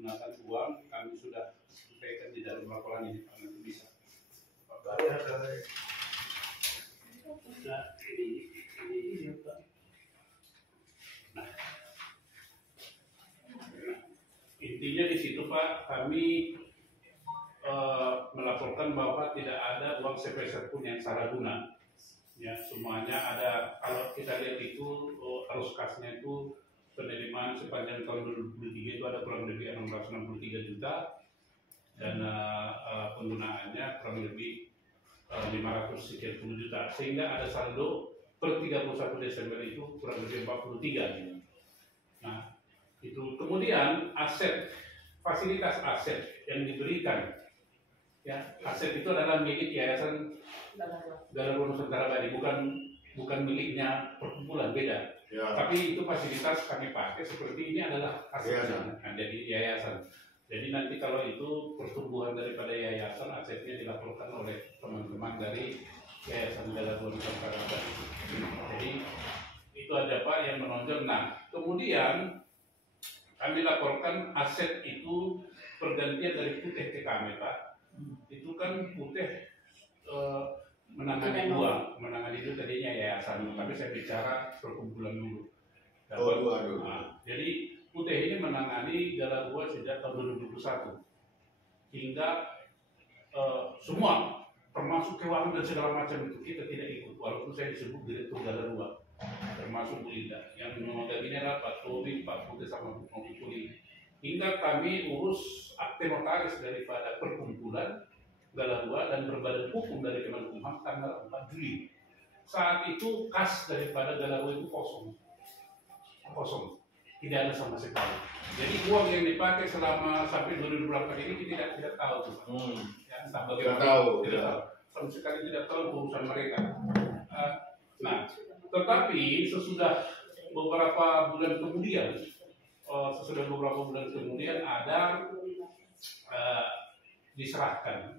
menggunakan uang kami sudah sampaikan di dalam laporan ini Pak, nanti bisa. Nah, ini Pak. Nah, intinya di situ Pak, kami melaporkan bahwa tidak ada uang sepeser pun yang salah guna. Ya, semuanya ada. Kalau kita lihat itu arus kasnya itu penerimaan sepanjang tahun 2023 itu ada kurang lebih 663 juta dan penggunaannya kurang lebih 500 sekian puluh juta, sehingga ada saldo per 31 Desember itu kurang lebih 43. Nah, itu kemudian aset, fasilitas aset yang diberikan, ya, aset itu adalah milik Yayasan Galarua Nusantara Bali, bukan miliknya perkumpulan, beda. Ya. Tapi itu fasilitas kami pakai seperti ini adalah asetnya, nah, jadi yayasan. Jadi nanti kalau itu pertumbuhan daripada yayasan, asetnya dilaporkan oleh teman-teman dari Yayasan Galarua Nusantara Bali. Jadi itu ada Pak yang menonjol. Nah, kemudian kami laporkan aset itu pergantian dari Putih ke kami Pak. Itu kan Putih menangani itu tadinya yayasan, tapi saya bicara perkumpulan dulu. Nah, jadi Putih ini menangani Galarua sejak tahun 2021 hingga semua termasuk keuangan dan segala macam itu kita tidak ikut, walaupun saya disebut direktur Galarua, termasuk Bu Linda yang menghadapinya adalah Pak Tobi, Pak Putih sama Bu Puli, hingga kami urus akte notaris daripada perkumpulan Galarua dan berbadan hukum dari Kemenkumham tanggal 4 Juli. Saat itu kas daripada Galarua itu kosong, tidak ada sama sekali. Jadi uang yang dipakai selama sampai 2008 ini kita tidak tahu tuh. Ya, entah bagaimana, tidak tahu. Sama sekali tidak tahu urusan mereka. Nah, tetapi sesudah beberapa bulan kemudian, ada diserahkan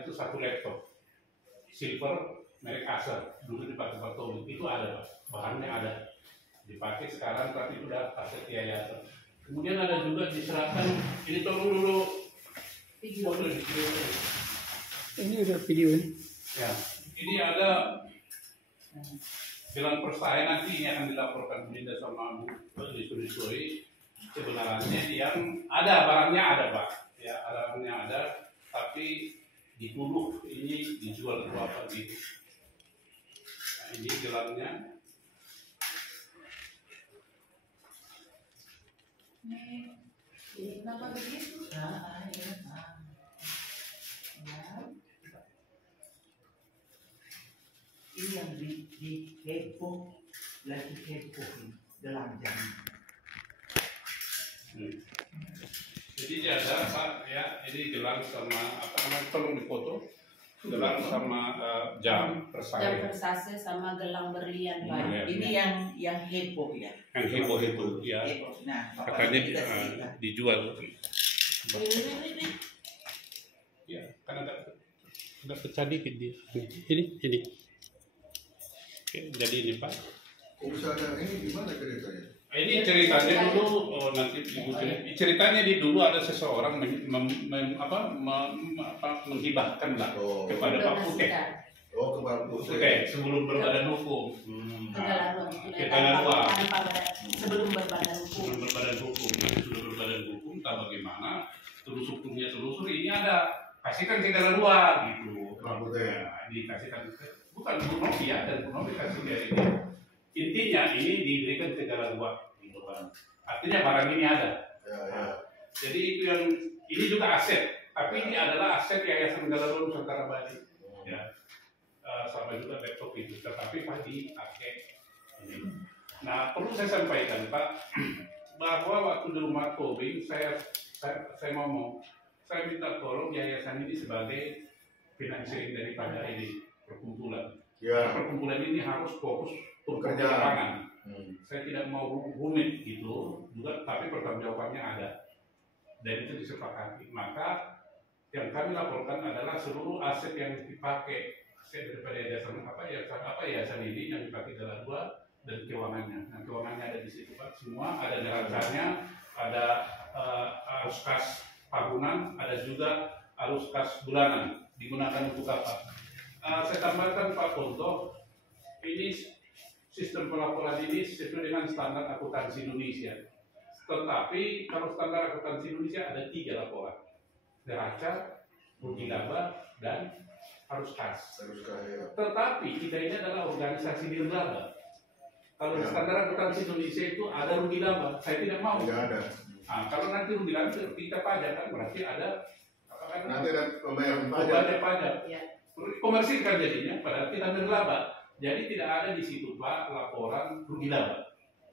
itu satu laptop silver merek Acer, dulu dipakai Pak Tobi, itu ada Pak, bahannya ada, dipakai sekarang tapi itu udah aset yayasan. Kemudian ada juga diserahkan, ini tolong dulu video. Ini udah video ini. Ya, ini ada bilang perstaya, nanti ini akan dilaporkan Linda sama Bu Disurisuri. Sebenarnya yang ada barangnya ada Pak, ya barangnya ada, tapi dituduh ini dijual berapa gitu. Nah, ini gelangnya. Ini kenapa begitu? Ini yang di heboh, lagi heboh dalam jam. Jadi ada Pak, ya ini gelang sama apa namanya, tolong dipoto. Gelang sama jam persai. Jam persase sama gelang berlian Pak. Ini yang heboh ya. Yang heboh itu ya. Nah, katanya dijual. Ini. Ya, karena agak pecah dikit dia. Ini. Oke, jadi ini Pak. Usaha ini gimana ceritanya? Ini ceritanya dulu, nanti Ibu ceritanya di dulu ada seseorang menghibahkan lah kepada Pak Putih. Oh, kepada Putih sebelum berbadan hukum. Ke Galarua. Sebelum berbadan hukum. Nanti sudah berbadan hukum, tak bagaimana terus hukumnya telusuri, ini ada kasihkan ke Galarua gitu. Pak Putih. Ya, dikasihkan bukan Bu Novi ya, dan Bu Novi kasih dari ini. Intinya ini diberikan ke Galarua gitu kan. Artinya barang ini ada. Ya. Jadi itu yang ini juga aset, tapi ini adalah aset Yayasan Galarua Nusantara Bali. Ya. Sama juga laptop itu, tetapi Pak dipakai ini. Nah, perlu saya sampaikan Pak, bahwa waktu di rumah Tobing saya ngomong, saya minta tolong yayasan ini sebagai financing daripada ini perkumpulan. Ya. Perkumpulan ini harus fokus untuk lapangan. Saya tidak mau rumit gitu, juga tapi pertanggungjawabannya ada. Dan itu disepakati. Maka yang kami laporkan adalah seluruh aset yang dipakai, aset daripada yayasan ini yang dipakai Galarua dan keuangannya. Nah, keuangannya ada di situ Pak. Semua ada nerancanya, ada arus kas tahunan, ada juga arus kas bulanan. Digunakan untuk apa? Saya tambahkan Pak Ponto, ini sistem pelaporan ini sesuai dengan standar akuntansi Indonesia. Tetapi kalau standar akuntansi Indonesia ada 3 laporan: neraca, rugi laba, dan arus kas. Harus kaya. Tetapi kita ini adalah organisasi nirlaba. Kalau di standar akuntansi Indonesia itu ada rugi laba, saya tidak mau. Tidak ada. Nah, kalau nanti rugi laba kita pajak kan berarti ada Nanti ada pembayaran pajak. pajak pajak. Ya. Komersil kan jadinya, padahal kita nirlaba. Jadi tidak ada di situ Pak laporan rugi laba.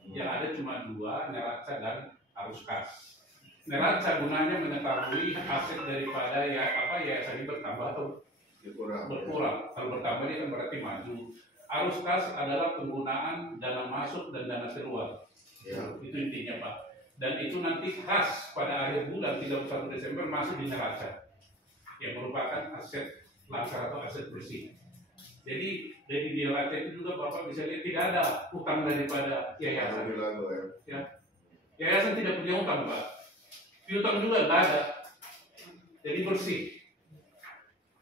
Yang ada cuma 2, neraca dan arus kas. Neraca gunanya mengetahui aset daripada yayasan ini bertambah atau berkurang. Kalau bertambah ini kan berarti maju. Arus kas adalah penggunaan dana masuk dan dana keluar. Ya. Itu intinya Pak. Dan itu nanti khas pada akhir bulan 31 Desember masuk di neraca, yang merupakan aset langkah atau aset bersih. Jadi dari neraca itu juga Bapak bisa lihat tidak ada utang daripada yayasan. Ya. Yayasan tidak punya utang Pak. Piutang juga tidak ada. Jadi bersih.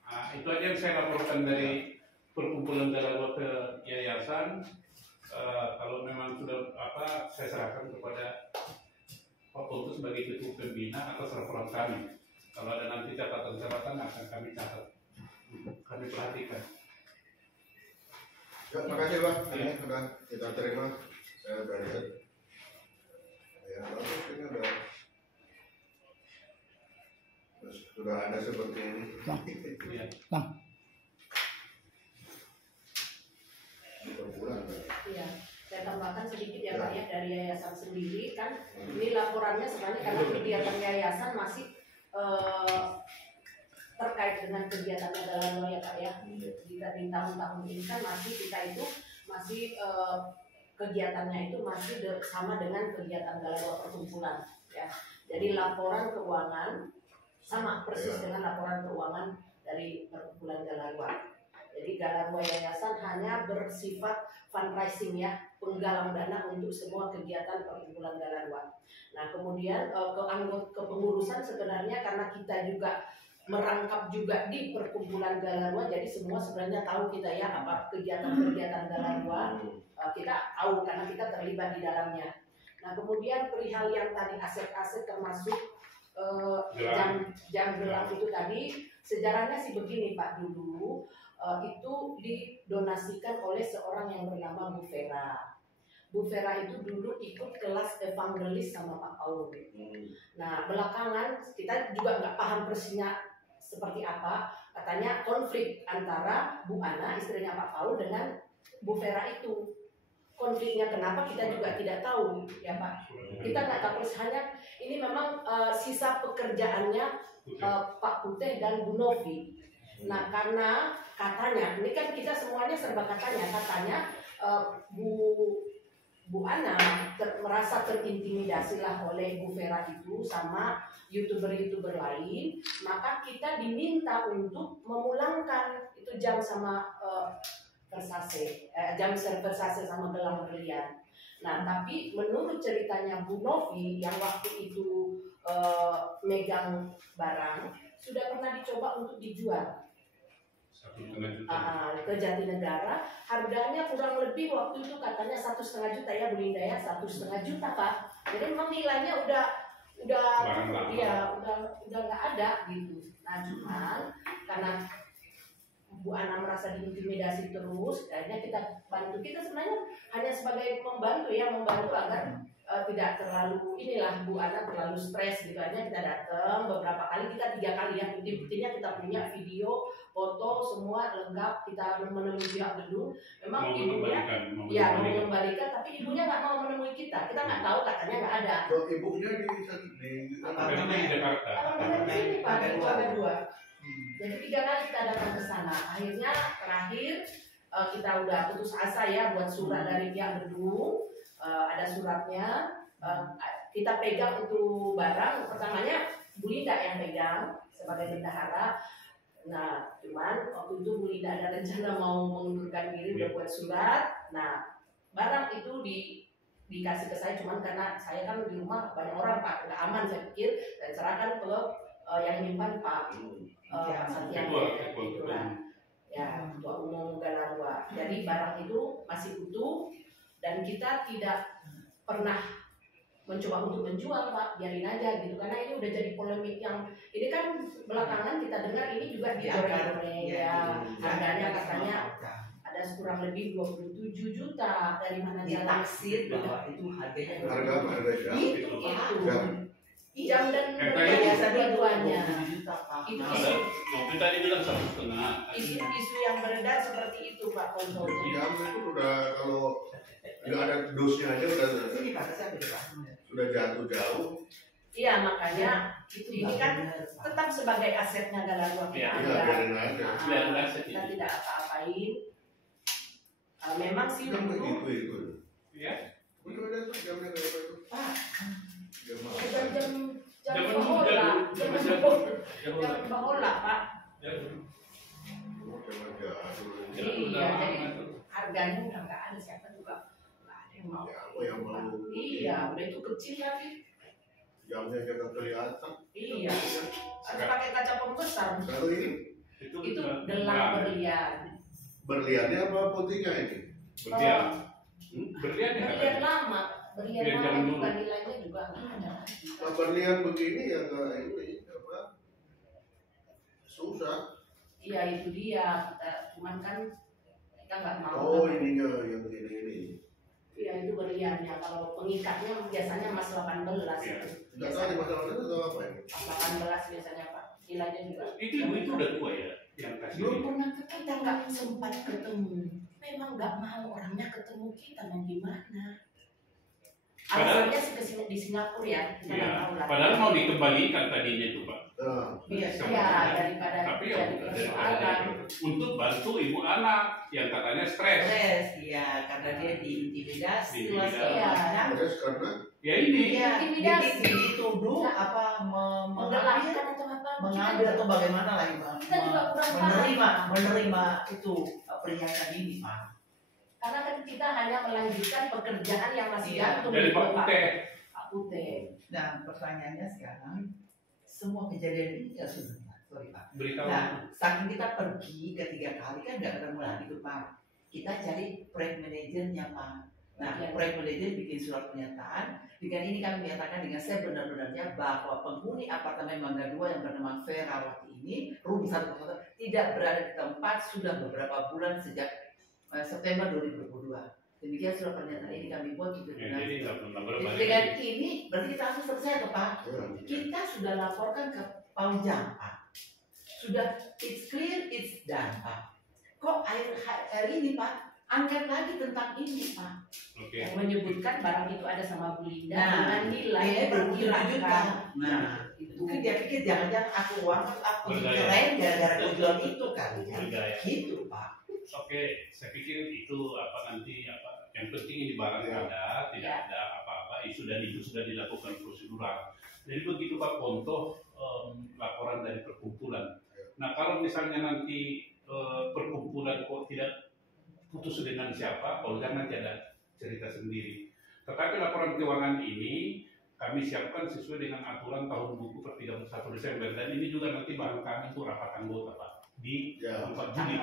Nah, itu aja yang saya laporkan dari perkumpulan Galarwa ke yayasan. Kalau memang sudah saya serahkan kepada Pak Ponto sebagai ketua pembina atas laporan kami. Kalau ada nanti catatan-catatan akan kami catat, kami perhatikan. Ya, makasih Pak. Ini sudah kita terima. Saya sudah lihat. Ya, bagus ini sudah ada seperti ini. Ya. Per bulan, Pak. Iya, saya tambahkan sedikit ya Pak ya, dari yayasan sendiri kan ini laporannya sebenarnya karena kegiatan yayasan masih terkait dengan kegiatannya dalam ya Pak ya. Di tahun-tahun ini kan kita itu masih kegiatannya itu masih sama dengan kegiatan Galarwa perkumpulan ya. Jadi laporan keuangan sama persis dengan laporan keuangan dari perkumpulan Galarwa. Jadi Galarwa Yayasan hanya bersifat fundraising ya, penggalang dana untuk semua kegiatan perkumpulan Galarwa. Nah kemudian kepengurusan sebenarnya karena kita juga merangkap juga di perkumpulan Galarwa, jadi semua sebenarnya tahu kita ya apa kegiatan-kegiatan Galarwa, kita tahu karena kita terlibat di dalamnya. Nah kemudian perihal yang tadi aset-aset termasuk jam gelang itu tadi, sejarahnya sih begini Pak, dulu itu didonasikan oleh seorang yang bernama Bu Vera. Bu Vera itu dulu ikut kelas evangelis sama Pak Paul. Nah belakangan kita juga nggak paham persisnya seperti apa, katanya konflik antara Bu Ana istrinya Pak Paul dengan Bu Vera itu. Konfliknya kenapa kita juga tidak tahu ya Pak. Kita nggak tahu persis, hanya ini memang sisa pekerjaannya Pak Putih dan Bu Novi. Nah karena katanya, ini kan kita semuanya serba katanya Bu Ana merasa terintimidasi lah oleh Bu Vera itu sama youtuber lain, maka kita diminta untuk memulangkan itu jam sama jam Versace sama gelang berlian. Nah tapi menurut ceritanya Bu Novi yang waktu itu megang barang sudah pernah dicoba untuk dijual ke Jatinegara, harganya kurang lebih waktu itu katanya 1,5 juta ya Bu Linda ya, 1,5 juta Pak. Jadi memang nilainya udah nggak ada gitu. Nah cuman karena Bu Ana merasa diintimidasi terus, akhirnya kita bantu. Kita sebenarnya hanya sebagai membantu agar tidak terlalu Bu Ana terlalu stres gitu. Akhirnya kita datang beberapa kali, kita 3 kali ya. Buktinya kita punya video, foto semua lengkap. Kita menemui pihak gedung. Memang ibunya mau mengembalikan, tapi ibunya nggak mau menemui kita. Kita nggak tahu, katanya nggak ada. So, ibunya di Jakarta. Apartemen di sini Pak, di Keluarga 2. Jadi 3 kali kita datang ke sana. Akhirnya terakhir kita udah putus asa ya buat surat dari pihak gedung. Ada suratnya. Kita pegang untuk barang. Pertamanya Bu Linda yang pegang sebagai bendahara. Nah, cuman waktu itu Bu Linda ada rencana mau mengundurkan diri, udah buat surat. Nah, barang itu dikasih ke saya, cuman karena saya kan di rumah banyak orang Pak, nggak aman saya pikir, dan serahkan ke yang nyimpan Pak Pak Santiago gitu lah. Ya, Ketua Umum Galarua. Jadi barang itu masih utuh dan kita tidak pernah mencoba untuk menjual Pak, biarin aja gitu, karena ini udah jadi polemik yang ini kan belakangan kita dengar ini juga digoreng-goreng ya, harganya katanya ada kurang lebih 27 juta, dari mana ditaksir bahwa itu harganya Harga itu jam dan biasa dua-duanya. itu Itu Waktu tadi bilang 1,5. isu yang beredar seperti itu Pak Konsul. Jam itu udah kalau nggak ada dosnya aja udah jatuh jauh. Iya, makanya ini kan tetap sebagai asetnya Galarua kita Iya, ada. biarin aja. Biarin aja, Kita tidak apa-apain. Memang sih Jam dulu itu. Ya. Itu ada tuh jamnya kayak apa itu? Jam apa? jam bahola Pak. Iya, jadi harganya udah nggak ada, siapa juga nggak ada yang mau. Ya, apa yang mau? Iya, udah itu kecil lagi. Jamnya jangan kelihatan. Iya, harus pakai kaca pembesar. Kalau ini Itu gelang berlian. berliannya apa putihnya ini? Berlian. Berlian ya. Berlian lama, berlian Berlian lama zaman juga dulu. nilainya juga nggak ada. Nah, berlian begini ya nggak ini apa? Susah. Iya itu dia, cuman kan kita nggak mau. Oh ininya yang ini. Iya itu berliannya. Kalau pengikatnya biasanya Mas 18 Iya. itu. Nggak tahu di masalahnya itu apa ini? 18 biasanya Pak. Nilainya juga. Itu ibu itu udah tua ya yang kasih. Belum pernah kita nggak sempat ketemu. Memang nggak mau orangnya ketemu kita, mau gimana? Padahal- Alasannya sih kesini di Singapura ya. Kita nggak Iya. tahu lah. Padahal mau dikembalikan tadinya itu Pak. Nah, Iya, daripada Tapi ya jadi udah persoalan. untuk bantu ibu anak yang katanya stres. ya karena dia diintimidasi lah Diintimidasi. segala macam. terus karena Ya ini. Iya, Intimidasi. dituduh Nah, apa Menggelapkan atau apa? mengambil atau bagaimana lah Ibu, Kita juga kurang menerima itu perhiasan ini Pak. Karena kan kita hanya melanjutkan pekerjaan yang masih Iya. gantung Dari di Pak Pak Putih. Putih. Nah pertanyaannya sekarang semua kejadian ini ya sudah sorry Pak. Beritahu. Nah saking kita pergi ketiga kali kan nggak ketemu lagi tuh Pak. Kita cari proyek manajernya Pak. Nah Iya. proyek manajer bikin surat pernyataan. Dengan ini kami menyatakan dengan saya benar-benarnya bahwa penghuni apartemen Mangga 2 yang bernama Ferawati ini room 101 tidak berada di tempat sudah beberapa bulan sejak September 2022. Demikian surat pernyataan ini kami buat untuk Ya, jadi nggak pernah berbalik. dengan ini berarti kita langsung selesai tuh Pak. ya, Kita sudah laporkan ke Paujang Pak. Sudah it's clear it's done Pak. Kok hari ini Pak angkat lagi tentang ini Pak. Oke. Yang menyebutkan barang itu ada sama Bu Linda Nah, dengan nilai nilai perkirakan. Nah, Itu. mungkin dia pikir jangan-jangan aku uang aku Berdaya. keren gara-gara tujuan itu kali ya. Berdaya. Gitu Pak. Oke, saya pikir itu nanti yang penting ini barang Ya. ada, tidak ada apa-apa isu dan itu sudah dilakukan prosedural. Jadi begitu Pak Ponto laporan dari perkumpulan. Nah kalau misalnya nanti perkumpulan kok tidak putus dengan siapa, kalau nanti ada cerita sendiri. Tetapi laporan keuangan ini kami siapkan sesuai dengan aturan tahun buku per 31 Desember dan ini juga nanti bahan kami untuk rapat anggota Pak di ya. 4 Juli.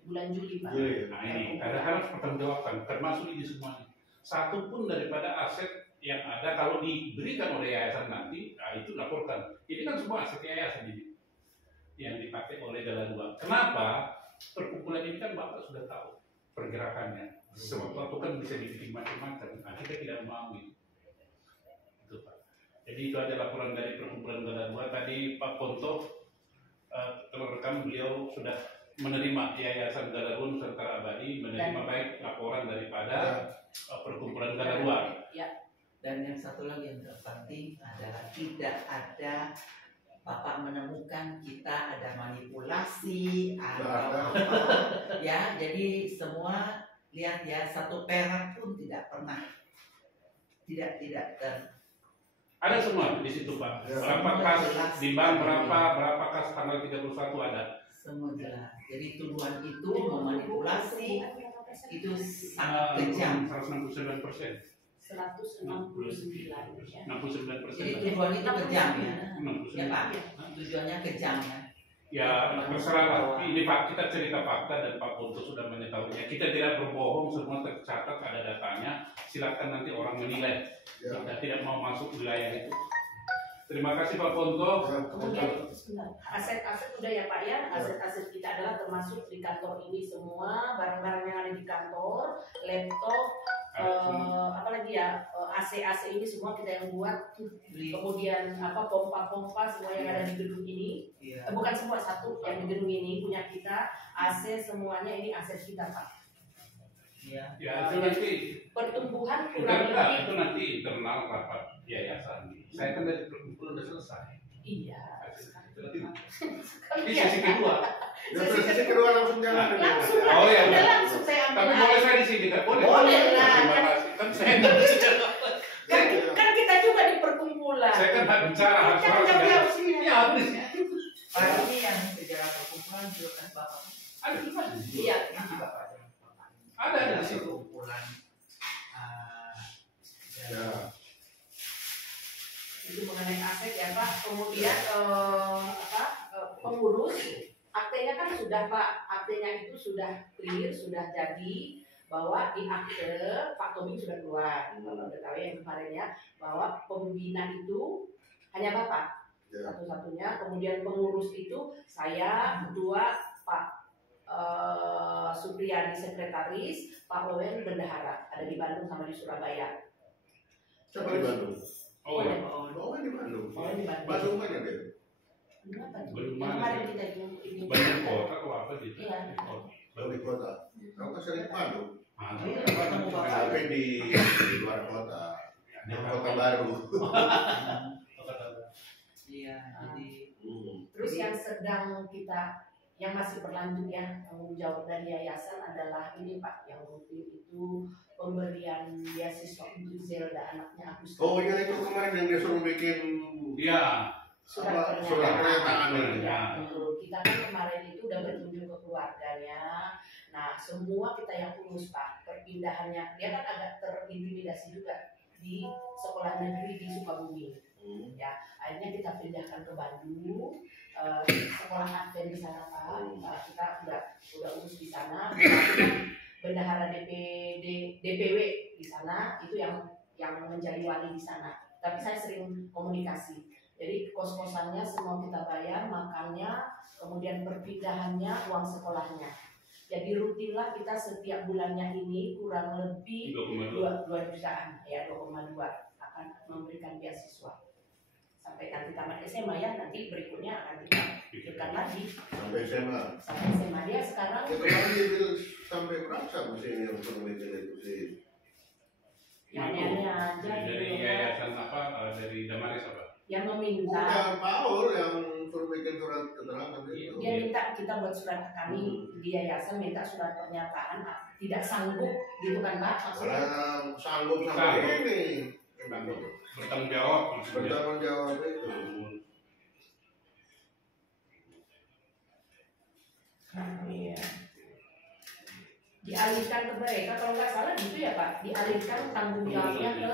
Bulan Juli Pak. Juli. Nah ini karena harus pertanggungjawabkan termasuk ini semuanya. Satu pun daripada aset yang ada kalau diberikan oleh yayasan nanti, nah itu laporkan. Ini kan semua aset yayasan ini yang dipakai oleh Galarua. Kenapa? Perkumpulan ini kan Bapak sudah tahu pergerakannya. Sewaktu kan bisa dibikin macam-macam. Nah kita tidak mau itu. Itu Pak. Jadi itu ada laporan dari perkumpulan Galarua. Tadi Pak Ponto rekan beliau sudah menerima Yayasan Galarua Nusantara Abadi menerima baik laporan daripada perkumpulan Galarua. Ya. Dan yang satu lagi yang terpenting adalah tidak ada Bapak menemukan kita ada manipulasi atau apa ya, jadi semua lihat ya satu perak pun tidak pernah tidak Ada semua di situ Pak. Ya. Berapa kas di bank berapa kas tanggal 31 ada. semua jelas. Jadi tuduhan itu memanipulasi itu sangat kejam. 169%. 169 ya. 69%. Jadi tujuannya itu kejam ya. 69. Ya Pak, tujuannya kejam ya. Ya terserah lah. Ini Pak, kita cerita fakta dan Pak Ponto sudah mengetahuinya. Kita tidak berbohong, semua tercatat, ada datanya. Silakan nanti orang menilai. Ya. Kita tidak mau masuk wilayah itu. Terima kasih Pak Ponto. Kemudian sebentar, aset-aset udah ya Pak ya, aset-aset kita adalah termasuk di kantor ini semua, barang-barang yang ada di kantor, laptop, apalagi ya, AC ini semua kita yang buat. Kemudian apa pompa-pompa semua yang ada di gedung ini, bukan semua, satu yang di gedung ini punya kita, AC semuanya ini aset kita Pak. Ya. Ya itu nanti. Pertumbuhan Bukan, kurang lebih. itu nanti internal rapat yayasan. Saya kan dari perkumpulan sudah selesai. Iya. Ini sesi kedua. Ya, sesi kedua langsung jalan. Langsung Oh, ya, udah ya. langsung saya ambil. Tapi boleh saya di sini kan? Boleh. Boleh lah. Terima kasih. Kan saya nggak bisa. Kan kita juga di perkumpulan. Saya kan hak bicara, hak Kan suara. tapi saya- harus ini. Ya habis. Pak ini yang sejarah perkumpulan juga kan Bapak. Ada di mana? Iya. Nanti Bapak yang Ada di situ. perkumpulan. Ya. Itu mengenai aset ya Pak. Kemudian pengurus aktenya kan sudah Pak, aktenya itu sudah clear, sudah jadi bahwa di akte Pak Tommy sudah keluar, Bapak udah tahu yang kemarin ya, bahwa pembina itu hanya Bapak Ya. satu-satunya. Kemudian pengurus itu saya, kedua Pak Supriyadi sekretaris, Pak Wewen bendahara, ada di Bandung sama di Surabaya. Siapa di Bandung? Oh ya. Oh, di Bandung. Oh, di Bandung. Bandung mana dia? Kenapa tuh? Belum Yang mana. kemarin kita itu ini. Banyak kota atau apa gitu? Iya. Baru di kota. Kamu kan sering ke Bandung. Mana? Iya, ketemu Bapak. Tapi di luar kota. Di kota baru. Iya, jadi Terus yang sedang kita yang masih berlanjut ya tanggung jawab dari yayasan adalah ini Pak, yang rutin itu pemberian beasiswa untuk Zelda anaknya Agustus. Oh iya, itu kemarin yang dia suruh bikin Iya. Surat surat pernyataan ini. Ya, betul. Kita kan kemarin itu udah berkunjung ke keluarganya. Nah, semua kita yang urus Pak, perpindahannya dia kan agak terintimidasi juga di sekolah negeri di Sukabumi. Ya, akhirnya kita pindahkan ke Bandung, sekolah adven di sana Pak. Kita udah urus di sana. Bendahara DPW di sana itu yang menjadi wali di sana. Tapi saya sering komunikasi. Jadi kos-kosannya semua kita bayar, makannya, kemudian perpindahannya, uang sekolahnya. Jadi rutinlah kita setiap bulannya ini kurang lebih 2 jutaan ya, 2,2 akan memberikan beasiswa sampai nanti tamat SMA ya, nanti berikutnya akan kita pikirkan lagi Sampai SMA. sampai SMA. Dia sekarang Itu kemarin dia bilang sampai berapa musim yang suruh bikin itu sih? ya aneh-aneh aja Dari gitu. yayasan apa? Dari Damaris apa? Yang meminta, Bukan Paul yang suruh bikin surat keterangan itu. dia minta kita buat surat ke kami di yayasan, minta surat pernyataan tidak sanggup gitu kan Pak maksudnya. Karena sanggup sampai ini. Bertanggung jawab maksudnya. Bertanggung jawab itu. Iya. Dialihkan ke mereka kalau nggak salah gitu ya Pak, dialihkan tanggung jawabnya ke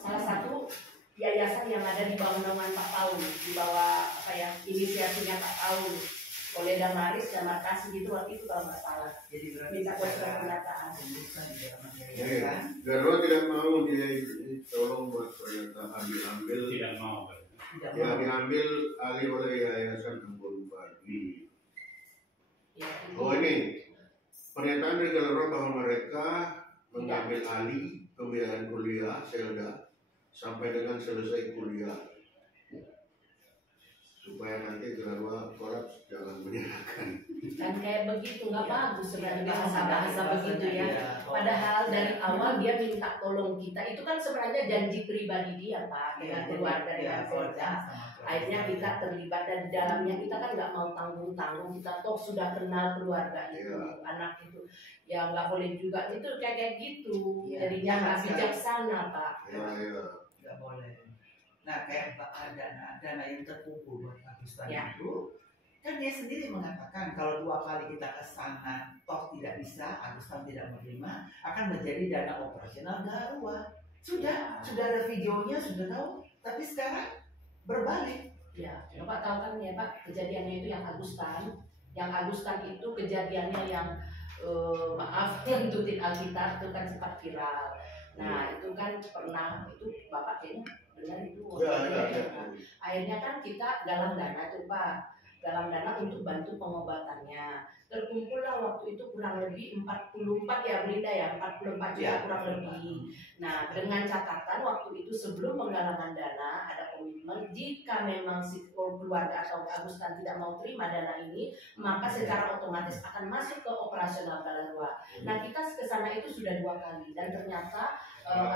salah satu yayasan yang ada di bawah naungan Pak Paul, di bawah apa ya inisiasinya Pak Paul oleh Damaris dan Makasih gitu waktu itu kalau nggak salah. jadi berarti Minta buat surat pernyataan. pembukaan di dalam Iya. yayasan. Garwa tidak mau dia tolong buat pernyataan diambil. Tidak mau. Tidak Yang mau. diambil alih oleh Yayasan Embun Pagi. Ya, itu. Oh ini pernyataan dari Galera bahwa mereka mengambil alih pembiayaan kuliah Selda sampai dengan selesai kuliah supaya nanti Galera kolaps jangan menyerahkan. Kan kayak begitu nggak bagus sebenarnya Dia bahasa-bahasa begitu ya. Padahal dari awal dia minta tolong kita, itu kan sebenarnya janji pribadi dia Pak dengan keluarga dengan keluarga. Akhirnya kita terlibat dan di dalamnya kita kan nggak mau tanggung-tanggung, kita toh sudah kenal keluarga itu, anak itu, ya nggak boleh juga itu kayak gitu. Iya. Jadinya nggak bijaksana Pak. Ya, ya. Nggak boleh. Nah, kayak dana yang terkumpul buat Agustan Ya. itu, kan dia sendiri mengatakan kalau 2 kali kita ke sana toh tidak bisa, Agustan tidak menerima, akan menjadi dana operasional Garwa. Sudah ada videonya, sudah tahu. Tapi sekarang berbalik. Ya, Bapak tahu kan ya Pak, kejadiannya itu yang Agustan. Yang Agustan itu kejadiannya yang maaf yang tutin Alkitab itu kan sempat viral. Nah itu kan pernah itu Bapak kayaknya dengar itu. Akhirnya kan kita galang dana tuh Pak, galang dana untuk bantu pengobatannya. Terkumpullah waktu itu kurang lebih 44 ya Belinda ya, 44 juta kurang lebih. Nah dengan catatan waktu itu sebelum penggalangan dana ada komitmen jika memang si keluarga atau Agustan tidak mau terima dana ini, maka secara otomatis akan masuk ke operasional Galarua. Nah kita ke sana itu sudah 2 kali dan ternyata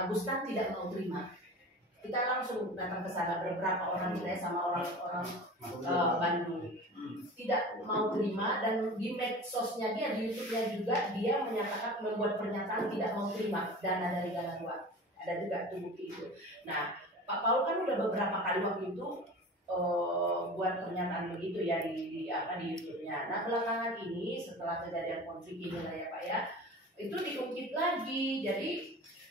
Agustan tidak mau terima. Kita langsung datang ke sana beberapa orang saya sama orang-orang Bandung tidak mau terima, dan di medsosnya dia, di YouTube-nya juga dia menyatakan membuat pernyataan tidak mau terima dana dari Galarua. Ada juga tuh bukti itu. Nah Pak Paul kan udah beberapa kali waktu itu buat pernyataan begitu ya di YouTube-nya. Nah belakangan ini setelah kejadian konflik ini lah ya Pak ya, itu diungkit lagi. Jadi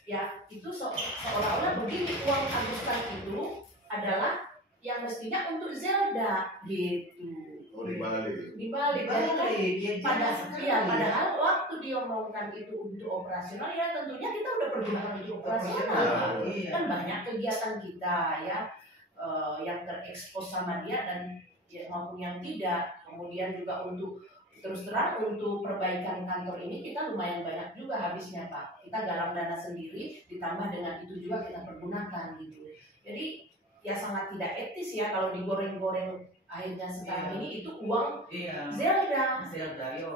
ya itu seolah-olah begini, uang Agustan itu adalah yang mestinya untuk Zelda gitu. Oh, dibalik. Padahal waktu diomongkan itu untuk operasional ya tentunya kita udah pergunakan untuk operasional. Kan banyak kegiatan kita ya yang terekspos sama dia dan ya, maupun yang tidak. Kemudian juga untuk terus terang untuk perbaikan kantor ini kita lumayan banyak juga habisnya Pak. Kita galang dana sendiri ditambah dengan itu juga kita pergunakan gitu. Jadi ya sangat tidak etis ya kalau digoreng-goreng akhirnya sekarang ini itu uang Zelda.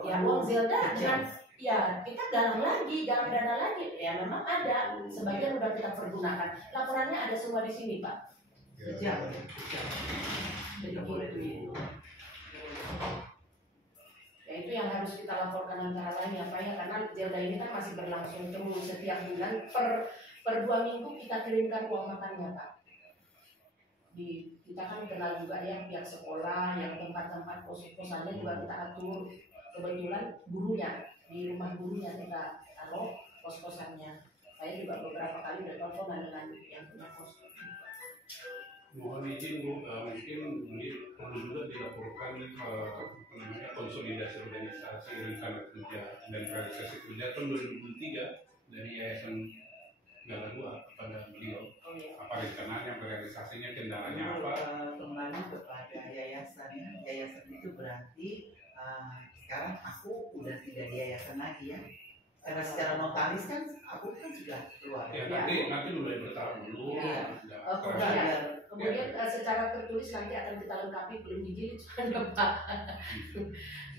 Ya uang Zelda dengan ya kita galang dana lagi ya memang ada sebagian udah kita pergunakan. Laporannya ada semua di sini Pak. Kejam. Jadi gitu. Ya itu yang harus kita laporkan antara lain ya Pak ya, karena Zelda ini kan masih berlangsung terus setiap bulan per 2 minggu kita kirimkan uang makannya Pak. Kita kan kenal juga ya pihak sekolah yang tempat-tempat kos-kosannya juga kita atur. Kebetulan gurunya di rumah gurunya kita taruh kos-kosannya. Saya juga beberapa kali bertelepon dengan yang punya kos. Mohon izin Bu, mungkin perlu juga dilaporkan konsolidasi organisasi rencana kerja dan realisasi kerja tahun 2023 dari Yayasan Galarua kepada beliau. Apa rencananya, realisasinya, kendalanya apa? Kembali kepada yayasan. Yayasan itu berarti sekarang aku udah tidak di yayasan lagi ya. Karena secara notaris kan aku kan sudah keluar. Ya, nanti mulai bertahap dulu. Kemudian secara tertulis nanti akan kita lengkapi, belum dijilid Pak.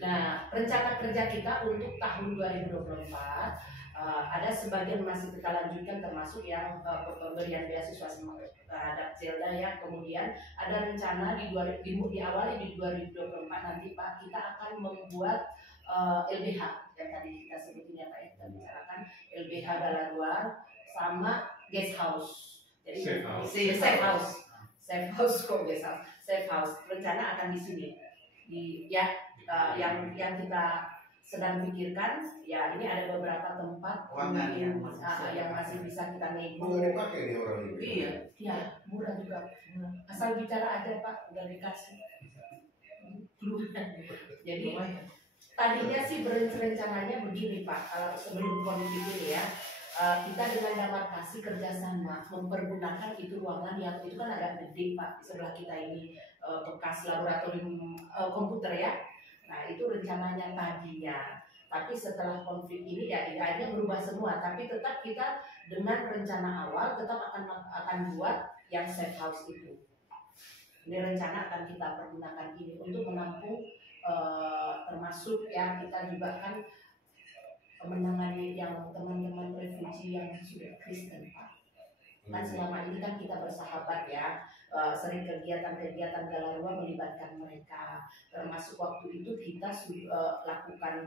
Nah, rencana kerja kita untuk tahun 2024 ada sebagian masih kita lanjutkan, termasuk yang pemberian beasiswa terhadap Zelda ya. Kemudian ada rencana diawali di 2024 nanti Pak, kita akan membuat LBH yang tadi kita sebutin ya Pak ya, kita bicarakan LBH Galarua sama guest house. Jadi safe house rencana akan di sini yang kita sedang pikirkan ya. Ini ada beberapa tempat yang masih bisa kita nego. Mau dipakai nih orang ini? Iya, murah juga. Asal bicara aja Pak, udah dikasih. Jadi tadinya sih berencananya begini Pak, kalau sebelum konflik ini ya, kita dengan Damarkasi kerjasama mempergunakan itu ruangan yang itu kan agak gede Pak, sebelah kita ini bekas laboratorium komputer ya. Nah itu rencananya tadinya, tapi setelah konflik ini ya akhirnya berubah semua. Tapi tetap kita dengan rencana awal tetap akan buat yang safe house itu. Ini rencana akan kita pergunakan ini untuk menampung termasuk yang kita juga kan menangani yang teman-teman refugi yang sudah Kristen Pak. Kan selama ini kan kita bersahabat ya, sering kegiatan-kegiatan Galarua melibatkan mereka. Termasuk waktu itu kita lakukan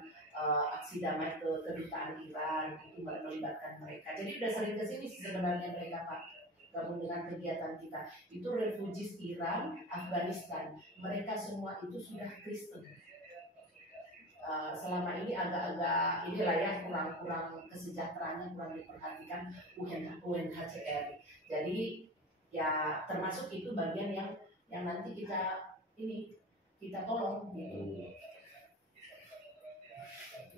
aksi damai ke kedutaan Iran, itu melibatkan mereka. Jadi udah sering kesini sebenarnya mereka Pak, gabung dengan kegiatan kita. Itu refugees Iran, Afghanistan, mereka semua itu sudah Kristen. selama ini agak-agak inilah ya kurang kesejahteraannya kurang diperhatikan UNHCR. Jadi ya termasuk itu bagian yang nanti kita tolong gitu.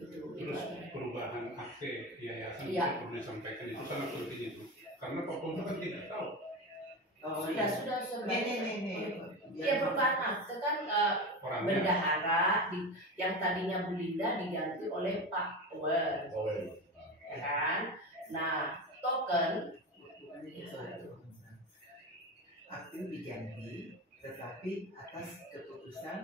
Terus perubahan akte yayasan Iya. yang perlu disampaikan itu sangat penting itu, karena Pak Polda kan tidak tahu. Sudah. Nih. Ya perubahan akte kan Orangnya bendahara yang tadinya Bu Linda diganti oleh Pak Owen, ya kan? Nah token akte diganti, tetapi atas keputusan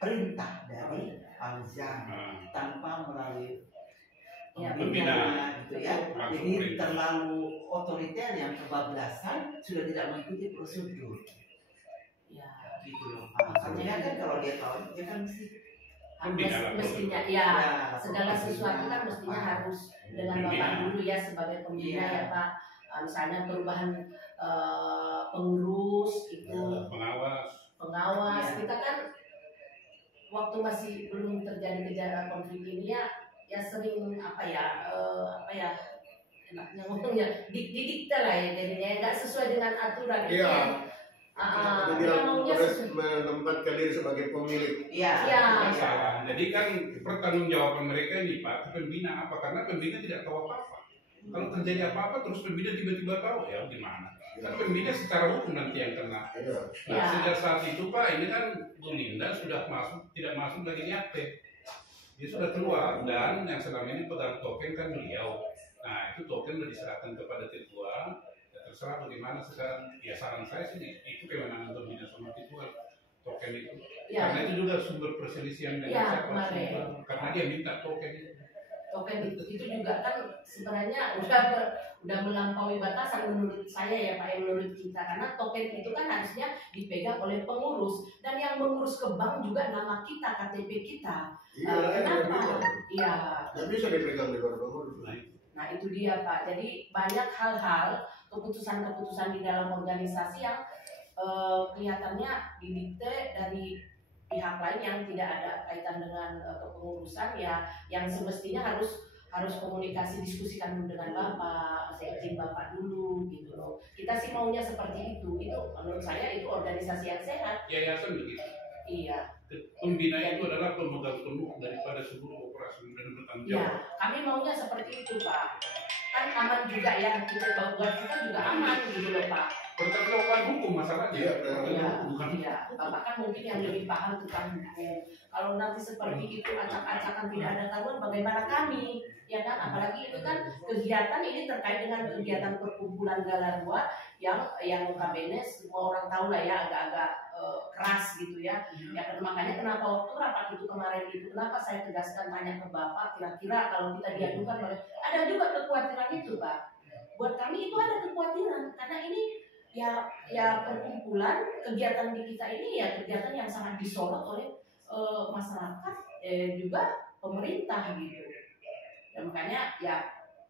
perintah dari Aljam tanpa melalui Ya, pembina gitu ya. Langsung Jadi perintah. terlalu otoriter yang kebablasan sudah tidak mengikuti prosedur. ya Gitu loh. Artinya kan kalau dia tahu dia kan mesti mestinya ya segala sesuatu kan mestinya harus dengan Bapak dulu ya sebagai pembina ya Pak. Misalnya perubahan pengurus itu pengawas Iya. kita kan waktu masih belum terjadi konflik ini ya sering enaknya ngomongnya didikte lah ya jadinya nggak sesuai dengan aturan itu. Iya. Kita Dia maunya menempatkan diri sebagai pemilik. Iya. Iya. masalah. Jadi kan pertanggungjawaban mereka ini Pak, pembina apa? Karena pembina tidak tahu apa-apa. Kalau terjadi apa-apa terus pembina tiba-tiba tahu, ya gimana? Kan pembina secara hukum nanti yang kena. Iya. Nah, Ya. sejak saat itu Pak, ini kan Bu Linda sudah tidak masuk lagi di akte. Dia sudah keluar dan yang selama ini pegang token kan beliau. Nah, itu token sudah diserahkan kepada ketua. Ya, terserah bagaimana sekarang. Ya saran saya sih itu kewenangan pembina sama ketua token itu. Ya. Karena itu juga sumber perselisihan dengan Ya, siapa kemarin. sumber. Karena dia minta token itu. token itu juga kan sebenarnya udah melampaui batasan menurut saya ya Pak, yang menurut kita, karena token itu kan harusnya dipegang oleh pengurus dan yang mengurus ke bank juga nama kita, KTP kita. Kenapa? Iya. Nggak bisa dipegang di luar pengurus. Nah itu dia Pak. Jadi banyak hal-hal keputusan-keputusan di dalam organisasi yang kelihatannya didikte dari pihak lain yang tidak ada kaitan dengan kepengurusan ya, yang semestinya harus komunikasi diskusikan dulu dengan Bapak, saya izin Bapak dulu gitu loh. Kita sih maunya seperti itu menurut saya itu organisasi yang sehat. Yayasan begitu. Iya. Pembina itu adalah pemegang penuh daripada seluruh operasi dan bertanggung Iya, jawab. kami maunya seperti itu Pak. Kan aman juga ya, kita buat kita juga aman gitu loh Pak. Berkecuali hukum masalahnya. Iya, Bukan Iya, Bapak kan mungkin yang lebih paham tentang hukum. Kalau nanti seperti itu acak-acakan tidak ada tahuan, bagaimana kami? Ya kan, apalagi itu kan kegiatan ini terkait dengan kegiatan perkumpulan Galarua yang notabene semua orang tahu lah ya, agak-agak keras gitu ya. Ya makanya kenapa waktu rapat itu kemarin itu, kenapa saya tegaskan tanya ke Bapak, kira-kira kalau kita diadukan oleh, ada juga kekhawatiran itu Pak. Buat kami itu ada kekhawatiran karena ini ya perkumpulan kegiatan di kita ini ya kegiatan yang sangat disorot oleh masyarakat juga pemerintah gitu. Ya makanya ya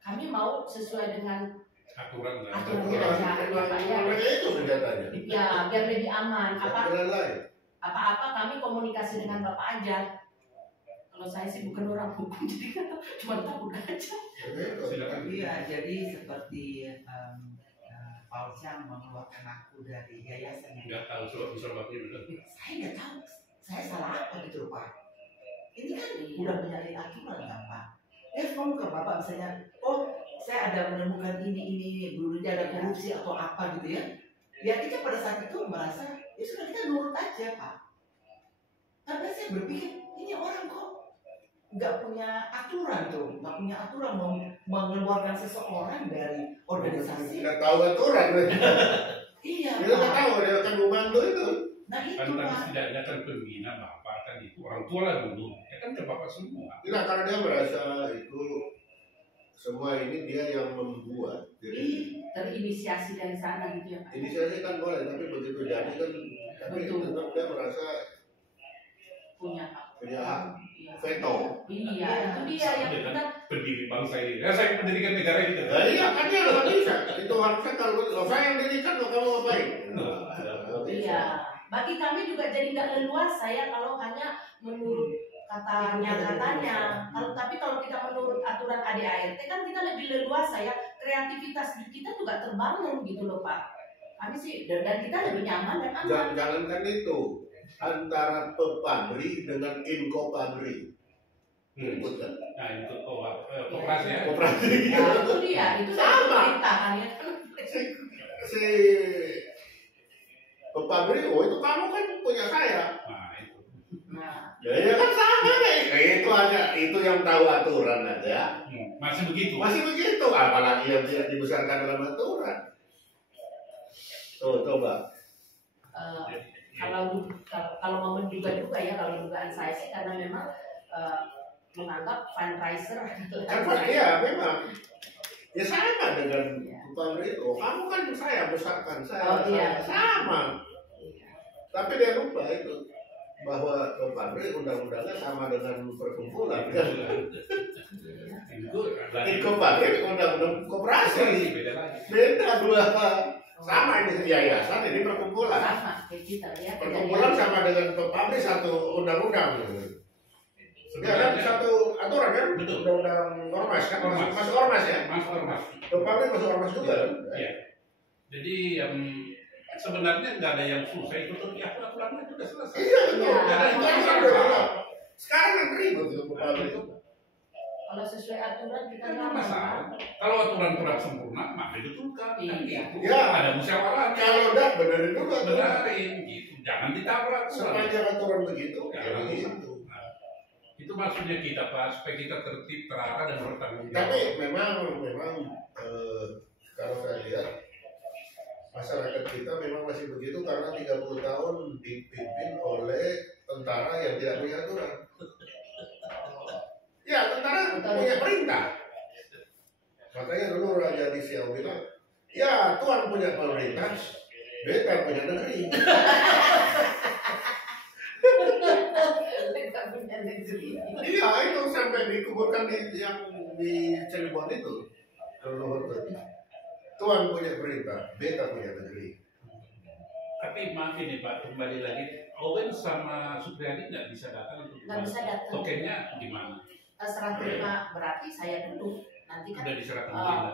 kami mau sesuai dengan aturan lah. aturannya aja ya Pak ya. Itu senjatanya. Ya biar lebih aman. Aturan lain. Apa-apa kami komunikasi dengan Bapak aja. Kalau saya sih bukan orang hukum jadi cuma takut aja. Silakan. Iya, jadi seperti Paul Chang mengeluarkan aku dari yayasan yang Nggak tahu sebab-sebabnya benar. saya nggak tahu saya salah apa gitu loh Pak. Ini kan udah menyalahi aturan kan Pak. Kamu ke Bapak misalnya, oh saya ada menemukan ini dulunya ada korupsi atau apa gitu ya. Ya kita pada saat itu merasa ya sudah kita nurut aja Pak. Karena saya berpikir ini orang kok nggak punya aturan tuh, nggak punya aturan mau mengeluarkan seseorang dari organisasi. Nggak tahu aturan. Iya. Dia nggak tahu dia akan membantu itu. Nah itu Kan Pak. setidaknya kan pembina bapak kan itu orang tua lah dulu. Ya kan ke bapak semua. Tidak, karena dia merasa itu semua ini dia yang membuat. Jadi Terinisiasi dari sana gitu ya Pak. inisiasi kan boleh, tapi begitu jadi kan tapi Betul. tetap dia merasa Punya hak. punya hak Iya. veto. Iya, itu dia yang Dia kan kita pendiri bangsa ini. Ya saya mendirikan negara ini. Nah, iya kan dia nggak bisa. Itu harusnya kalau saya yang dirikan lo kamu ngapain? iya. Bagi kami juga jadi nggak leluasa ya kalau hanya menurut katanya. Tapi kalau kita menurut aturan ADART kan kita lebih leluasa ya, kreativitas kita juga terbangun gitu loh Pak. Kami sih dan kita lebih nyaman dan aman. Jangankan itu, antara pepabri dengan inkopabri. Ribut kan? Nah itu koperasi ya. Koperasi. Ya, itu dia, itu dari pemerintahan ya. Si pepabri, oh itu kamu kan punya saya. Nah itu. Nah, Ya kan sama kayak itu aja, itu yang tahu aturan aja. Masih begitu. Masih begitu, apalagi yang tidak dibesarkan dalam aturan. Tuh, coba. Kalau mau menduga ya, kalau dugaan saya sih karena memang menganggap fundraiser adalah Iya, memang. Ya sama dengan pabrik itu. Kamu kan saya besarkan, saya sama. Tapi dia lupa itu bahwa pabrik undang-undangnya sama dengan perkumpulan kan. Itu pabrik undang-undang koperasi. Beda dua. Sama ini yayasan, ini perkumpulan. sama kayak kita ya. Perkumpulan sama dengan pabrik satu undang-undang. Ya kan satu aturan kan? Betul. Undang-undang ormas kan? Masuk ormas ya? Masuk ormas. Pabrik masuk ormas juga kan? Iya. Jadi sebenarnya nggak ada yang susah itu aturannya sudah selesai. Iya, Nggak ada yang iya. susah. Sekarang yang ribut itu pabrik. Kalau sesuai aturan kita Nggak masalah. Kalau aturan kurang sempurna, maka ditutupkan. Iya. Ya. Ada musyawarah. Kalau udah benerin dulu aturan. Benerin gitu. Jangan ditabrak. Sepanjang aturan begitu, ya Jangan begitu. Itu maksudnya kita Pak, supaya kita tertib, terarah dan bertanggung jawab. Tapi memang kalau saya lihat masyarakat kita memang masih begitu karena 30 tahun dipimpin oleh tentara yang tidak punya aturan. Ya, tentara punya perintah. Makanya dulu Raja di Siau bilang, ya Tuhan punya pemerintah, beta punya negeri. Iya, itu sampai dikuburkan di Cirebon itu. Tuhan punya perintah, beta punya negeri. Tapi maaf ini Pak, kembali lagi, Owen sama Supriyadi nggak bisa datang untuk nggak bisa datang. tokennya gimana? Serah terima berarti saya dulu nanti kan Udah diserahkan Belinda.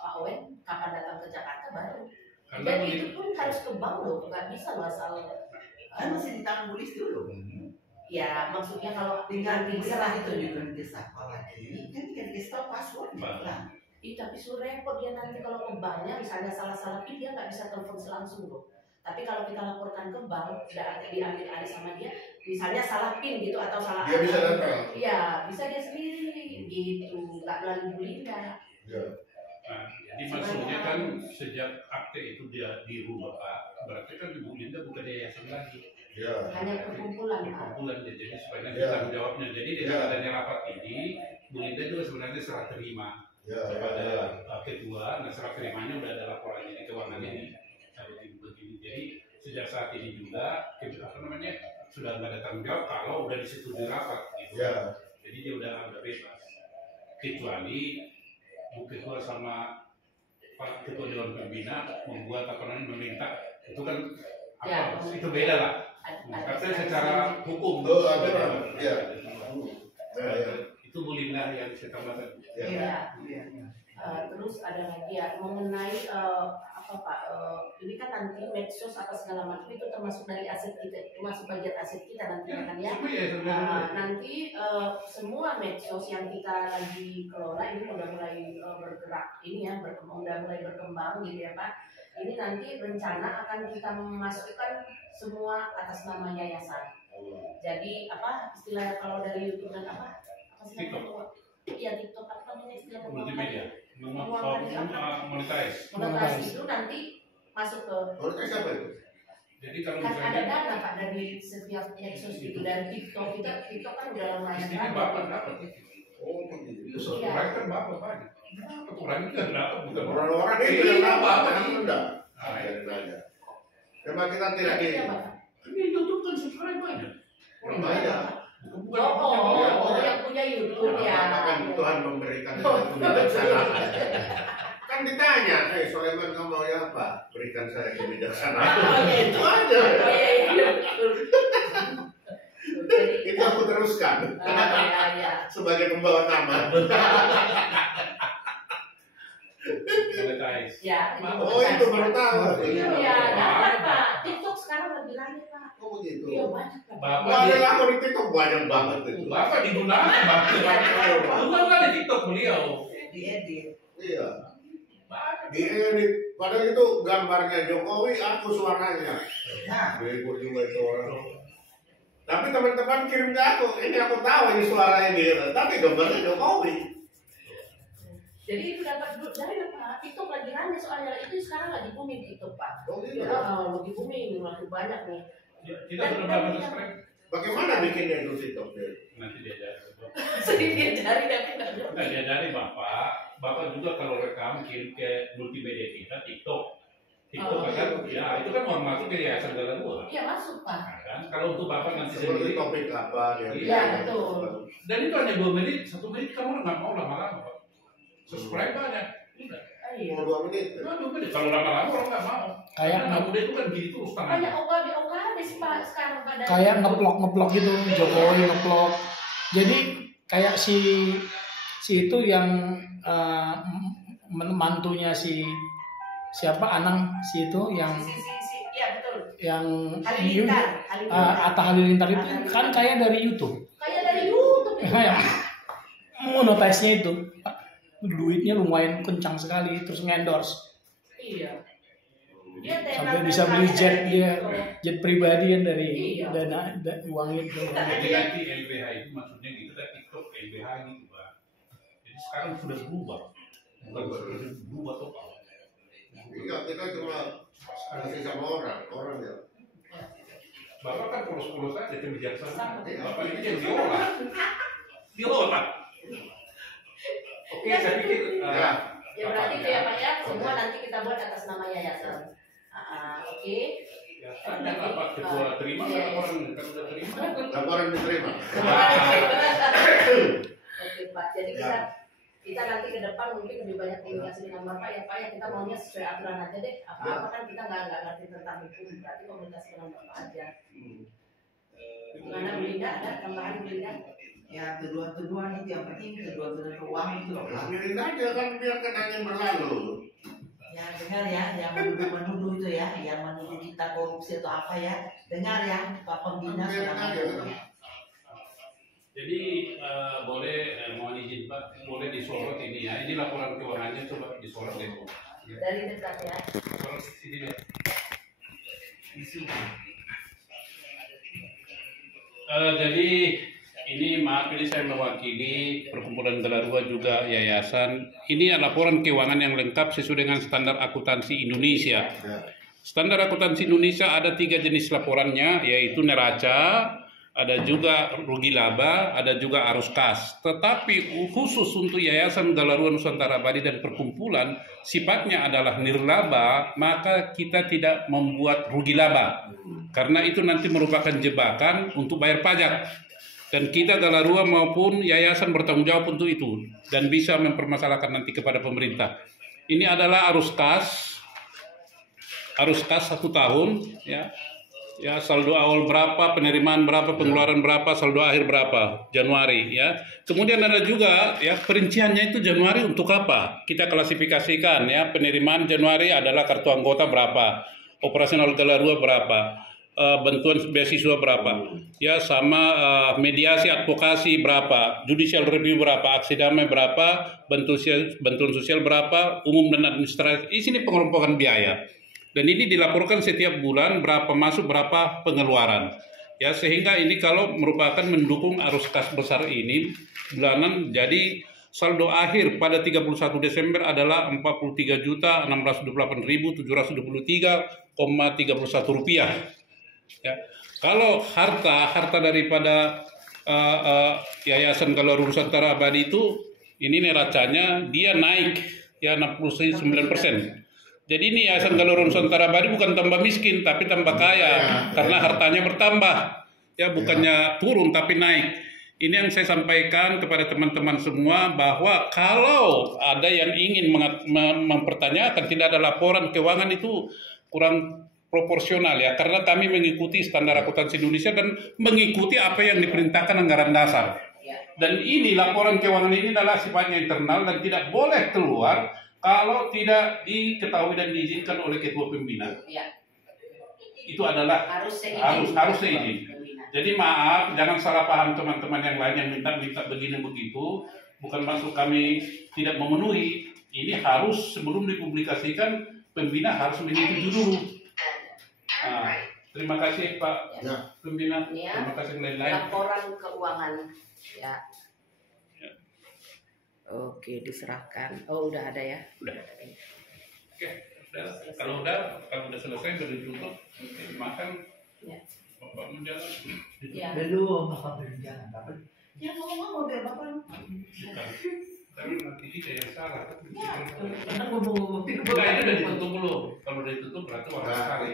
Pak Owen kapan datang ke Jakarta baru. Karena Dan Belinda- itu pun harus ke bank loh, nggak bisa loh asal. Kan masih ditanggung polis dulu. Ya maksudnya kalau Tinggal nanti diserah ditunjukkan ke siapa lagi. Kan tinggal dikasih tahu passwordnya lah. tapi suruh repot dia nanti kalau ke banknya misalnya salah pin dia nggak bisa telepon langsung loh. Tapi kalau kita laporkan ke bank, tidak diambil alih sama dia, misalnya salah pin gitu atau salah Dia bisa datang. Iya, bisa dia sendiri gitu, nggak melalui Belinda. Ya. Nah, jadi maksudnya kan sejak akte itu dia dirubah Pak, berarti kan Ibu Linda bukan yayasan lagi. Ya. Hanya perkumpulan Pak. Perkumpulan ya, jadi supaya nanti Ya. tanggung jawabnya. Jadi dengan adanya rapat ini, Bu Linda juga sebenarnya serah terima Ya. kepada ketua. Nah serah terimanya udah ada laporannya ini keuangan ini. Begini. Jadi sejak saat ini juga sudah nggak ada tanggung jawab kalau udah disetujui rapat gitu. Ya. Jadi dia udah bebas. Kecuali Bu Ketua sama Pak Ketua Dewan Pembina membuat meminta itu kan Ya. itu beda lah. Tapi secara hukum aturan. Ya. itu Bu Linda yang saya tambahkan. Iya. Iya. Terus ada lagi ya mengenai apa Pak? Ini kan nanti medsos apa segala macam itu termasuk dari aset kita, termasuk bagian aset kita nanti kan ya. Nanti semua medsos yang kita lagi kelola ini udah mulai bergerak ini ya, udah mulai berkembang gitu ya Pak. Ini nanti rencana akan kita memasukkan semua atas nama yayasan. Jadi apa istilahnya kalau dari YouTube dan apa sih namanya? Iya TikTok apa namanya istilahnya? Multimedia. Monetize. Monetize itu nanti masuk ke Monetize apa itu? Jadi kalau kan ada misalnya dana Pak dari setiap medsos itu dan TikTok kan udah lumayan istrinya bapak dapat. Oh, begitu. Iya. Orang kan bapak banyak. Orang itu kan dapat bukan Orang-orang itu Iya, yang dapat, Pak. kan enggak. Nah, Biarin aja. Memang kita tidak di. Iya, Pak. ini YouTube kan subscribe banyak. Orang banyak. Bukan yang punya YouTube ya. Kan Tuhan memberikan kebijaksanaan. Kan ditanya, Sulaiman kamu mau apa? Berikan saya kebijaksanaan. Itu aja. Jadi Itu aku terus diteruskan sebagai pembawa nama. Monetize. Ya, Oh itu baru tahu. Iya, dapat Pak. TikTok sekarang lebih rame Pak. Oh begitu. Iya banyak Pak. Bapak Wah, di, ada akun di TikTok banyak banget itu. Bapak digunakan Bapak. Bukan kan di TikTok beliau. Diedit. Iya. Diedit. Padahal itu gambarnya Jokowi, aku suaranya. Nah, Bego juga itu orang. Tapi teman-teman kirim ke aku, ini aku tahu ini suaranya dia, tapi gambarnya Jokowi. Jadi itu dapat dari Pak. TikTok lagi rame soalnya itu sekarang lagi booming TikTok Pak. Oh gitu. Lagi booming, lagi banyak nih. Kita sudah berapa subscribe? Bagaimana bikinnya itu TikTok? Nanti diajari. Sedikit dari tapi nggak Kita diajari Bapak. Bapak juga kalau rekam kirim ke multimedia kita TikTok. TikTok kan, ya itu kan uang masuk ke Yayasan Galarua. Iya masuk Pak. Nah, kan kalau untuk Bapak nanti Seperti sendiri. topik apa ya? Iya, betul. Dan itu hanya 2 menit, 1 menit kamu nggak mau lama-lama Pak. Subscribe banyak. Udah. Iya. Mau 2 menit. Nah, 2 menit. Kalau lama-lama orang nggak mau. Kayak Karena muda itu kan gini terus Banyak tangannya. OKB sih Pak sekarang pada. kayak ngeplok gitu, Jokowi ngeplok. Jadi kayak si itu yang mantunya siapa Anang si itu yang Iya betul. yang Halilintar. Atta Halilintar itu kan kayak dari YouTube. Kayak dari YouTube itu. Kayak monetize-nya itu duitnya lumayan kencang sekali, terus ngendorse Iya. Dia sampai bisa beli jet dia, jet pribadi yang dari Iya. dana uang itu. Jadi nanti LBH itu maksudnya gitu kan TikTok LBH gitu Pak. Jadi sekarang sudah berubah. Bukan sudah berubah total. Iya, kita cuma kasih sama orang ya. Bapak kan polos-polos aja kebijaksanaan. Bapak ini yang diolah. Diolah. Oke, saya pikir Ya berarti itu ya Pak ya, semua nanti kita buat atas nama yayasan. Oke. ya, ada apa ketua terima Iya, kan orang kan udah terima. Laporan diterima. Oke Pak, jadi kita nanti ke depan mungkin lebih banyak komunikasi dengan Bapak ya Pak ya, kita maunya sesuai aturan aja deh. Apa-apa kan kita nggak ngerti tentang hukum, berarti komunikasi dengan Bapak aja. Gimana Bu Linda, ada tambahan Bu Linda? ya tuduhan-tuduhan itu yang penting tuduhan-tuduhan keuangan itu loh. Biarin aja kan biarkan angin berlalu. Ya dengar ya, yang menuduh itu ya, yang menuduh kita korupsi atau apa ya, dengar ya, Pak Pembina sudah menuduh. Jadi boleh mohon izin Pak, boleh disorot ini ya. Ini laporan keuangannya coba disorot deh. Ya. Dari dekat ya. Sorot sini deh. Jadi ini maaf ini saya mewakili Perkumpulan Galarua juga yayasan. Ini laporan keuangan yang lengkap sesuai dengan standar akuntansi Indonesia. Standar akuntansi Indonesia ada 3 jenis laporannya, yaitu neraca, ada juga rugi laba, ada juga arus kas. Tetapi khusus untuk Yayasan Galarua Nusantara Abadi dan Perkumpulan sifatnya adalah nirlaba, maka kita tidak membuat rugi laba. Karena itu nanti merupakan jebakan untuk bayar pajak. Dan kita Galarua maupun yayasan bertanggung jawab untuk itu dan bisa mempermasalahkan nanti kepada pemerintah. Ini adalah arus kas 1 tahun ya. Ya, saldo awal berapa, penerimaan berapa, pengeluaran berapa, saldo akhir berapa, Januari ya. Kemudian ada juga ya perinciannya itu Januari untuk apa? Kita klasifikasikan ya, penerimaan Januari adalah kartu anggota berapa, operasional Galarua berapa, bantuan beasiswa berapa, ya sama mediasi advokasi berapa, judicial review berapa, aksi damai berapa, bantuan sosial berapa, umum dan administrasi. Di sini pengelompokan biaya. Dan ini dilaporkan setiap bulan berapa masuk berapa pengeluaran. Ya sehingga ini kalau merupakan mendukung arus kas besar ini bulanan, jadi saldo akhir pada 31 Desember adalah Rp43.628.723,31 rupiah. Ya. Kalau harta daripada Yayasan Galarua Nusantara Abadi itu ini neracanya dia naik ya 69%. Jadi ini Yayasan Galarua Nusantara Abadi bukan tambah miskin tapi tambah kaya karena hartanya bertambah. Ya bukannya turun tapi naik. Ini yang saya sampaikan kepada teman-teman semua bahwa kalau ada yang ingin mempertanyakan tidak ada laporan keuangan itu kurang proporsional ya, karena kami mengikuti standar akuntansi Indonesia dan mengikuti apa yang diperintahkan anggaran dasar. Dan ini laporan keuangan ini adalah sifatnya internal dan tidak boleh keluar kalau tidak diketahui dan diizinkan oleh ketua pembina. Itu adalah harus seizin. Jadi maaf, jangan salah paham teman-teman yang lain yang minta begini begitu. Bukan maksud kami tidak memenuhi. Ini harus sebelum dipublikasikan pembina harus menyetujui dulu. Nah, terima kasih Pak Pembina. Terima kasih lain-lain. Laporan keuangan ya. Oke, diserahkan. Oh, udah ada ya? Udah. Oke, kalau udah selesai sudah ditutup, makan. Ya. Bapak menjalan. Ya. Belum, Bapak berjalan. Ya ngomong biar Bapak. Tapi nanti kita yang salah. Karena ngomong. Nah, ini udah ditutup belum? Kalau udah ditutup berarti orang sekali.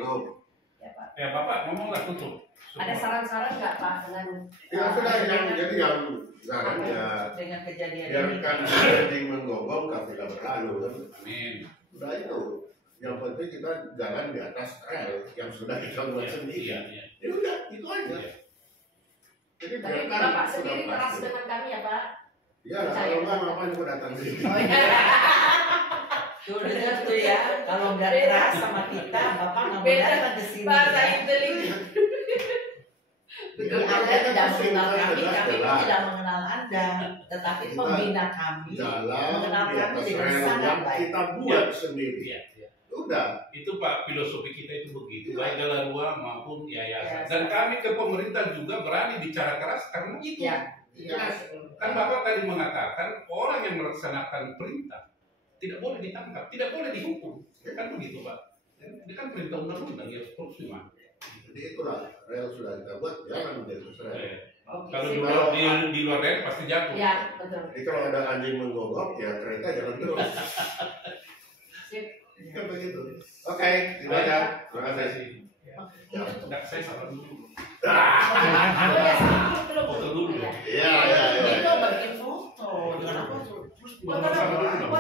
Ya, Pak. Ya Bapak ngomonglah tutup. Ada saran-saran nggak Pak dengan? Ya sudah, jadi yang sarannya Dengan kejadian ini. biarkan anjing menggonggong kafilah berlalu kan. Amin. Udah itu. Yang penting kita jalan di atas rel yang sudah kita buat sendiri. Iya. Ya udah, itu aja. Jadi Tapi biarkan Bapak sudah sendiri teras pasti. dengan kami ya Pak? Ya, kalau enggak ngapain gua datang sini. Oh iya. Tuh dengar tuh ya, kalau nggak keras sama kita, Bapak nggak mau Beda. datang ke sini. Bahasa ya. intelijen. Jadi Anda tidak mengenal kami, kami pun tidak mengenal Anda, tetapi Kita pembina kami Jalan mengenal di kami atas dengan rel sangat yang baik. kita buat sendiri. Iya. Udah. Itu Pak, filosofi kita itu begitu, baik Galarua maupun yayasan. Yayasan. Dan kami ke pemerintah juga berani bicara keras karena itu. Ya. Kan Bapak tadi mengatakan orang yang melaksanakan perintah tidak boleh ditangkap, tidak boleh dihukum. Kan begitu Pak. Ini kan perintah undang-undang ya, Proxima. Jadi itulah rel sudah kita buat, jangan di atas rel. Oke, Kalau sip. di luar rel pasti jatuh. Ya, betul. Jadi kalau ada anjing menggonggong, ya kereta jalan terus. Sip. Kan begitu. Oke, itu aja. Terima Terima kasih. kasih. Enggak, saya salah dulu. Oh ya, belum. Foto dulu. Ya. Iya, iya, iya. Itu bikin foto dengan apa? Terus Foto sama dulu dong.